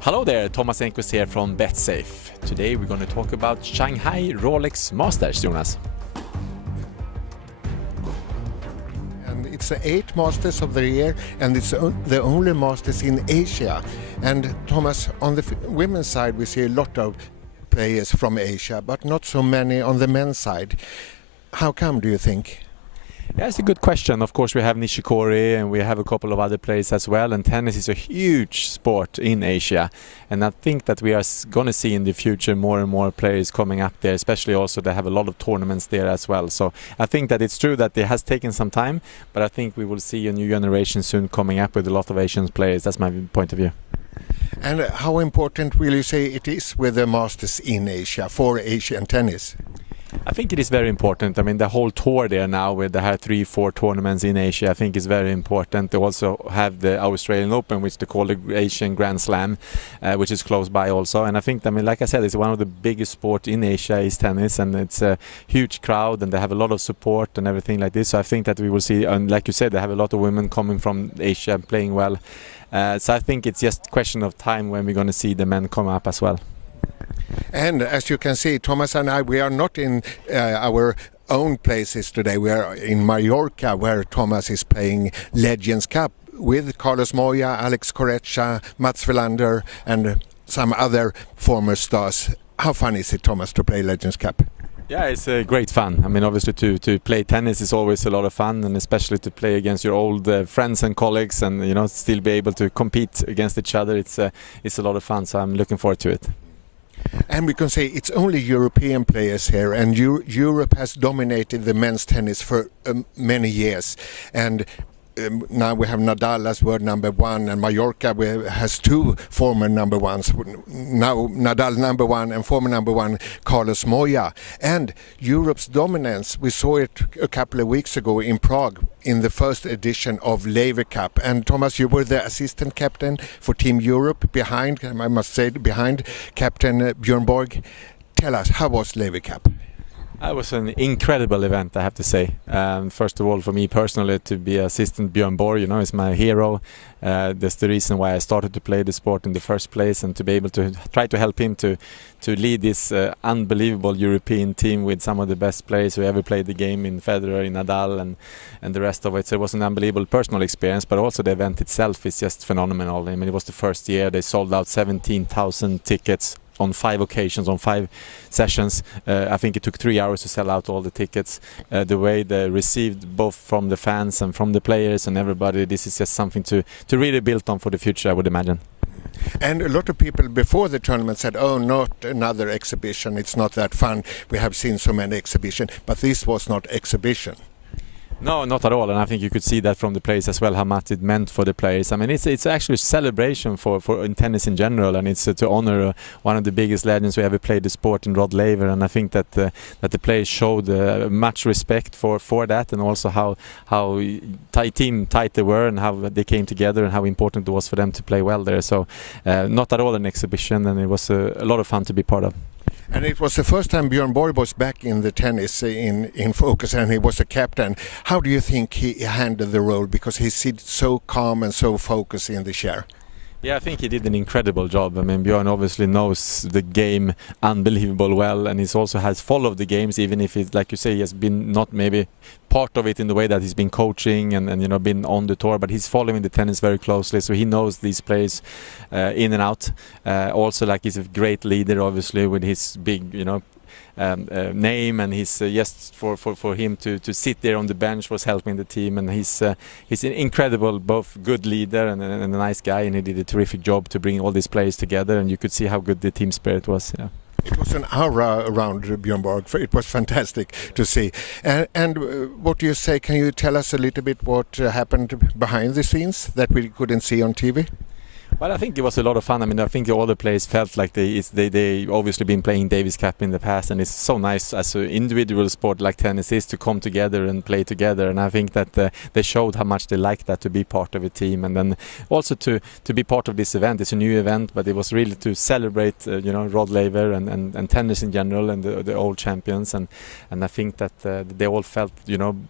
Hello there, Thomas Enqvist here from BetSafe. Today we're going to talk about Shanghai Masters, Jonas. And it's the 8th Masters of the year, and it's the only Masters in Asia. And Thomas, on the women's side we see a lot of players from Asia, but not so many on the men's side. How come, do you think? Yeah, it's a good question. Of course, we have Nishikori and we have a couple of other players as well. And tennis is a huge sport in Asia. And I think that we are going to see in the future more and more players coming up there, especially also they have a lot of tournaments there as well. So I think that it's true that it has taken some time, but I think we will see a new generation soon coming up with a lot of Asian players. That's my point of view. And how important will you say it is with the Masters in Asia for Asian tennis? I think it is very important. I mean, the whole tour there now with the 3-4 tournaments in Asia, I think is very important. They also have the Australian Open, which they call the Asian Grand Slam, which is close by also. And I think, I mean, like I said, it's one of the biggest sports in Asia is tennis, and it's a huge crowd, and they have a lot of support and everything like this. So I think that we will see, and like you said, they have a lot of women coming from Asia playing well. So I think it's just a question of time when we're going to see the men come up as well. And as you can see, Thomas and I, we are not in our own places today. We are in Mallorca, where Thomas is playing Legends Cup with Carlos Moya, Alex Corretja, Mats Wilander and some other former stars. How fun is it, Thomas, to play Legends Cup? Yeah, it's great fun. I mean, obviously to play tennis is always a lot of fun, and especially to play against your old friends and colleagues, and still be able to compete against each other. It's a lot of fun, so I'm looking forward to it. And we can say it's only European players here, and Europe has dominated the men's tennis for many years. And now we have Nadal as world number one, and Mallorca has two former number ones. Now Nadal number one and former number one Carlos Moya. And Europe's dominance, we saw it a couple of weeks ago in Prague in the first edition of Lever Cup. And Thomas, you were the assistant captain for Team Europe behind Captain Bjorn Borg. Tell us, how was Lever Cup? It was an incredible event, I have to say. First of all, for me personally, to be assistant Bjorn Borg, is my hero. That's the reason why I started to play the sport in the first place, and to be able to try to help him to lead this unbelievable European team with some of the best players who ever played the game in Federer, in Nadal, and the rest of it. So it was an unbelievable personal experience, but also the event itself is just phenomenal. I mean, it was the first year they sold out 17,000 tickets on 5 occasions, on 5 sessions. I think it took 3 hours to sell out all the tickets. The way they received both from the fans and from the players and everybody, this is just something to really build on for the future, I would imagine. And a lot of people before the tournament said, oh, not another exhibition, it's not that fun. We have seen so many exhibitions, but this was not exhibition. No, not at all, and I think you could see that from the players as well, how much it meant for the players. I mean, it's actually a celebration for in tennis in general, and it's to honor one of the biggest legends who ever played the sport in Rod Laver. And I think that the players showed much respect for that, and also how tight they were, and how they came together, and how important it was for them to play well there. So not at all an exhibition, and it was a lot of fun to be part of. And it was the first time Bjorn Borg was back in the tennis in focus, and he was a captain. How do you think he handled the role? Because he seemed so calm and so focused in the chair. Yeah, I think he did an incredible job. I mean, Bjorn obviously knows the game unbelievable well, and he also has followed the games, even if he's, like you say, he has been not maybe part of it in the way that he's been coaching and been on the tour, but he's following the tennis very closely, so he knows these players in and out. Also, like, he's a great leader, obviously, with his big, name, and he's just for him to sit there on the bench was helping the team, and he's an incredible, both good leader and a nice guy, and he did a terrific job to bring all these players together, and you could see how good the team spirit was. Yeah. It was an aura around Bjorn Borg. It was fantastic to see. And what do you say? Can you tell us a little bit what happened behind the scenes that we couldn't see on TV? Well, I think it was a lot of fun. I mean, I think all the players felt like they obviously been playing Davis Cup in the past, and it's so nice as an individual sport like tennis is to come together and play together. And I think that they showed how much they like that, to be part of a team, and then also to be part of this event. It's a new event, but it was really to celebrate, Rod Laver and tennis in general, and the old champions. And I think that they all felt,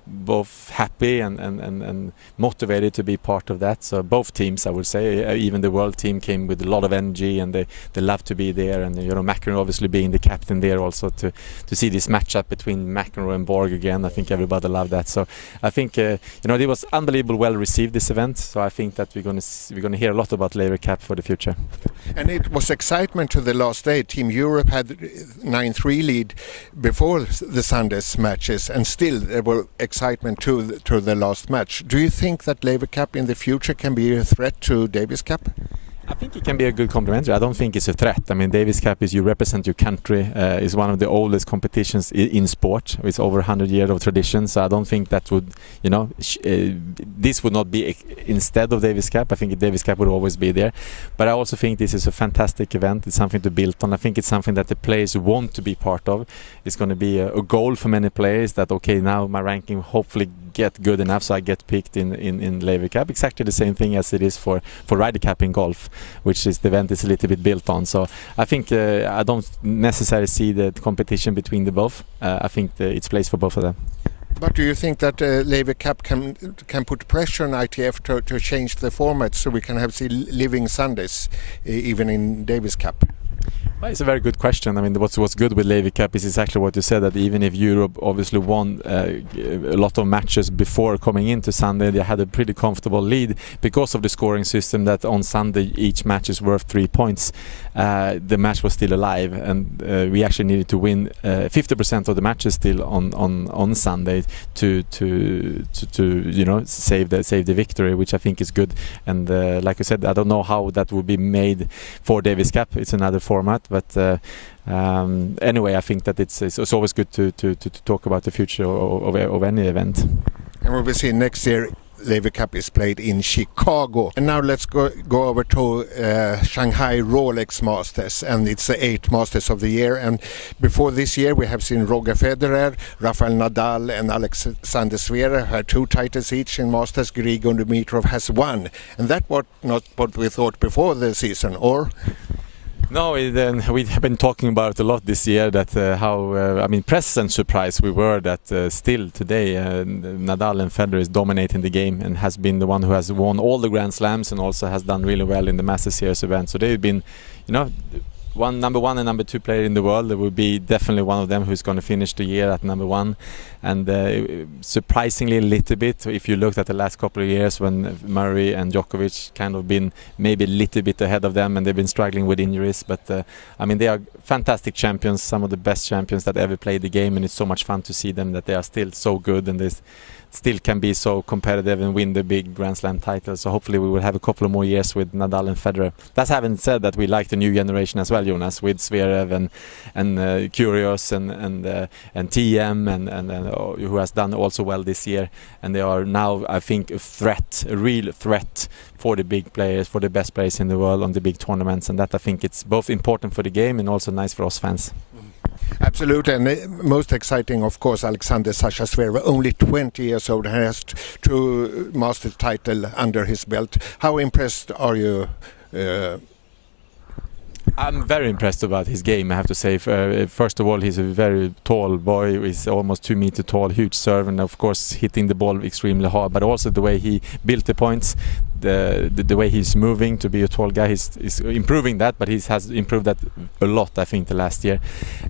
both happy and motivated to be part of that. So both teams, I would say, even the world team came with a lot of energy, and they love to be there. And McEnroe obviously being the captain there, also to see this matchup between McEnroe and Borg again. I think everybody loved that. So I think it was unbelievable well received, this event. So I think that we're going to hear a lot about Laver Cup for the future. And it was excitement to the last day. Team Europe had 9-3 lead before the Sunday's matches, and still there were excitement to the last match. Do you think that Laver Cup in the future can be a threat to Davis Cup? I think it can be a good complementary. I don't think it's a threat. I mean, Davis Cup is you represent your country. Is one of the oldest competitions in sport. It's over 100 years of tradition. So I don't think that would, this would not be instead of Davis Cup. I think Davis Cup would always be there. But I also think this is a fantastic event. It's something to build on. I think it's something that the players want to be part of. It's going to be a goal for many players that, okay, now my ranking hopefully get good enough so I get picked in Laver Cup. Exactly the same thing as it is for Ryder Cup in golf, which is the event is a little bit built on. So I think I don't necessarily see the competition between the both. I think it's place for both of them. But do you think that Laver Cup can put pressure on ITF to change the format so we can have living Sundays even in Davis Cup? Well, it's a very good question. I mean, what's good with Laver Cup is exactly what you said, that even if Europe obviously won a lot of matches before coming into Sunday, they had a pretty comfortable lead because of the scoring system that on Sunday each match is worth 3 points. The match was still alive, and we actually needed to win 50% of the matches still on Sunday to save the victory, which I think is good. And like I said, I don't know how that will be made for Davis Cup. It's another format. But anyway, I think that it's always good to talk about the future of any event. And we will see next year Laver Cup is played in Chicago. And now let's go over to Shanghai Rolex Masters, and it's the 8th Masters of the year. And before this year we have seen Roger Federer, Rafael Nadal and Alexander Zverev had 2 titles each in Masters. Grigor Dimitrov has 1, and that was not what we thought before the season, or? No, we have been talking about it a lot this year, that how pleasant surprise we were that still today Nadal and Federer is dominating the game and has been the one who has won all the Grand Slams and also has done really well in the Masters Series event. So they've been, number 1 and number 2 player in the world. There will be definitely one of them who's going to finish the year at number 1. And surprisingly a little bit, if you looked at the last couple of years when Murray and Djokovic kind of been maybe a little bit ahead of them, and they've been struggling with injuries. But they are fantastic champions, some of the best champions that ever played the game, and it's so much fun to see them, that they are still so good and they still can be so competitive and win the big Grand Slam titles. So hopefully we will have a couple of more years with Nadal and Federer. That's having said that, we like the new generation as well, Jonas, with Zverev and Kyrgios and TM and who has done also well this year. And they are now, I think, a real threat for the big players, for the best players in the world on the big tournaments. And that, I think, it's both important for the game and also nice for us fans. Absolutely, and most exciting, of course, Alexander Sasha Zverev, only 20 years old, has 2 Masters title under his belt. How impressed are you? I'm very impressed about his game, I have to say. First of all, he's a very tall boy. He's almost 2 meters tall, huge serve, and of course hitting the ball extremely hard. But also the way he built the points, the way he's moving to be a tall guy, he's improving that. But he has improved that a lot, I think, the last year.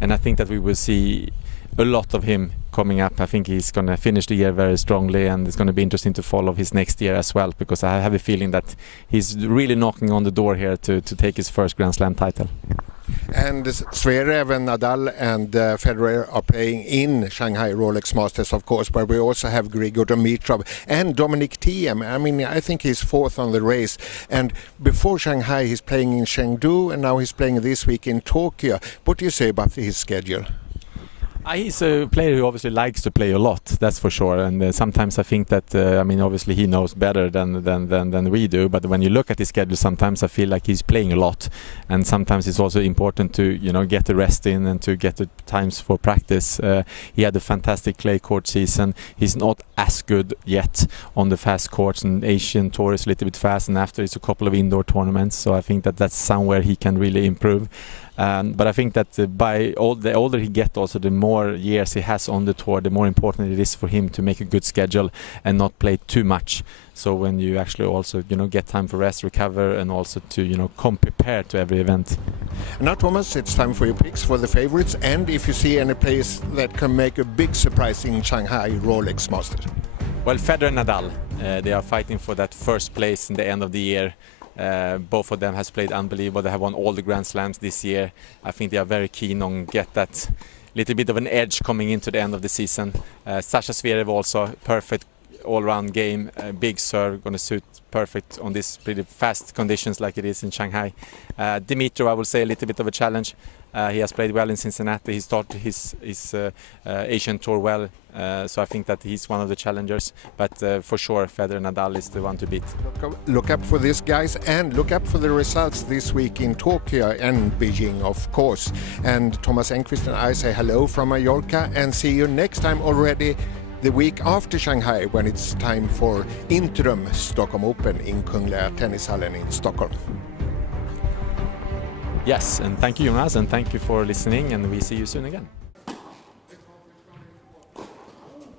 And I think that we will see a lot of him coming up. I think he's going to finish the year very strongly, and it's going to be interesting to follow his next year as well, because I have a feeling that he's really knocking on the door here to take his first Grand Slam title. And Zverev and Nadal and Federer are playing in Shanghai Rolex Masters, of course, but we also have Grigor Dimitrov and Dominic Thiem. I think he's 4th on the race. And before Shanghai, he's playing in Chengdu, and now he's playing this week in Tokyo. What do you say about his schedule? He's a player who obviously likes to play a lot, that's for sure. And sometimes I think that, obviously he knows better than we do. But when you look at his schedule, sometimes I feel like he's playing a lot. And sometimes it's also important to, get the rest in and to get the times for practice. He had a fantastic clay court season. He's not as good yet on the fast courts, and Asian Tour is a little bit fast. And after it's a couple of indoor tournaments. So I think that that's somewhere he can really improve. But I think that the older he gets, also the more years he has on the tour, the more important it is for him to make a good schedule and not play too much. So when you actually also get time for rest, recover, and also to come prepared to every event. Now, Thomas, it's time for your picks for the favorites, and if you see any players that can make a big surprise in Shanghai Rolex Masters. Well, Federer Nadal, they are fighting for that first place in the end of the year. Both of them has played unbelievable. They have won all the Grand Slams this year. I think they are very keen on get that little bit of an edge coming into the end of the season. Sasha Zverev also, perfect all-round game, big serve, going to suit perfect on this pretty fast conditions like it is in Shanghai. Dimitrov, I will say, a little bit of a challenge. He has played well in Cincinnati. He started his Asian tour well, so I think that he's one of the challengers. But for sure, Federer Nadal is the one to beat. Look up for these guys, and look up for the results this week in Tokyo and Beijing, of course. And Thomas Enqvist and I say hello from Mallorca, and see you next time already the week after Shanghai, when it's time for Interim Stockholm Open in Kungliga Tennishallen in Stockholm. Yes, and thank you, Jonas, and thank you for listening, and we see you soon again.